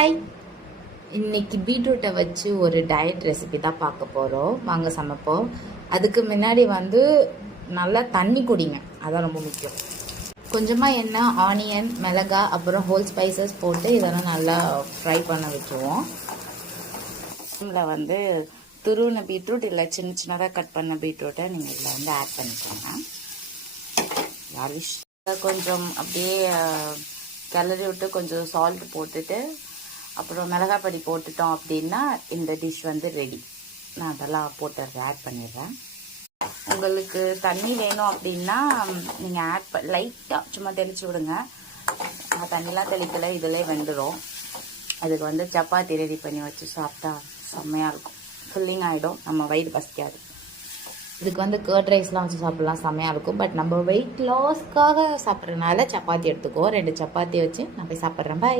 Hi, இன்னைக்கு பீட்ரூட்டை வச்சு ஒரு டயட் ரெசிபி தான் பார்க்க போகிறோம். வாங்க சமைப்போம். அதுக்கு முன்னாடி நல்லா தண்ணி குடிங்க, அதான் ரொம்ப முக்கியம். கொஞ்சமாக எண்ணெய், ஆனியன், மிளகாய், அப்புறம் ஹோல் ஸ்பைசஸ் போட்டு இதெல்லாம் நல்லா ஃப்ரை பண்ண வச்சுருவோம். இதில் துருவின பீட்ரூட் இல்லை சின்ன சின்னதாக கட் பண்ண பீட்ரூட்டை நீங்கள் இதில் ஆட் பண்ணிக்கோங்க. கொஞ்சம் அப்படியே கிளறி விட்டு கொஞ்சம் சால்ட் போட்டுட்டு அப்புறம் மிளகாய் பொடி போட்டுட்டோம் அப்படின்னா இந்த டிஷ் ரெடி. நான் அதெல்லாம் போட்டு ஆட் பண்ணிடுறேன். உங்களுக்கு தண்ணி வேணும் அப்படின்னா நீங்கள் லைட்டாக சும்மா தெளித்து விடுங்க. நான் தண்ணிலாம் தெளிக்கலை, இதிலே வெந்துடும். அதுக்கு சப்பாத்தி ரெடி பண்ணி வச்சு சாப்பிட்டா செம்மையாக இருக்கும். ஃபில்லிங் ஆகிடும், நம்ம வயிறு பசிக்காது. இதுக்கு கர்ட் ரைஸ்லாம் வச்சு சாப்பிட்லாம், செம்மையாக இருக்கும். பட் நம்ம வெயிட் லாஸ்க்காக சாப்பிட்றதுனால சப்பாத்தி எடுத்துக்குவோம். 2 சப்பாத்தி வச்சு நான் போய் சாப்பிட்றேன். பாய்.